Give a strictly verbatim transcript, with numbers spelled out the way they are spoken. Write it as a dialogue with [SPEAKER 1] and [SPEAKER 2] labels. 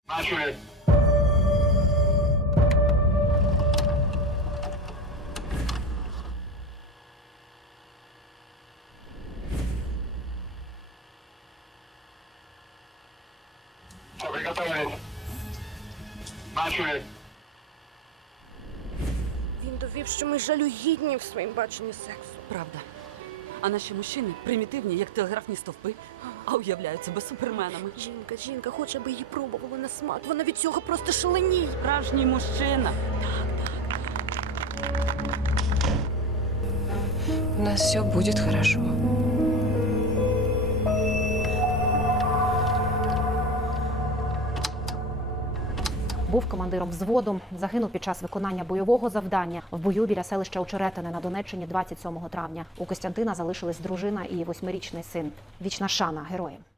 [SPEAKER 1] Бачу. Все, приготовились. Бачу.
[SPEAKER 2] Він довів, що ми жалюгідні в своїм баченні сексу.
[SPEAKER 3] Правда. А наші мужчини примітивні, як телеграфні стовпи, а уявляють себе суперменами.
[SPEAKER 2] Жінка, жінка хоче, аби її пробували на смак. Вона від цього просто шаленіє.
[SPEAKER 3] Справжній мужчина.
[SPEAKER 4] У нас все будет хорошо.
[SPEAKER 5] Був командиром взводу, загинув під час виконання бойового завдання в бою біля селища Очеретине на Донеччині двадцять сьомого травня. У Костянтина залишились дружина і восьмирічний син. Вічна шана героям.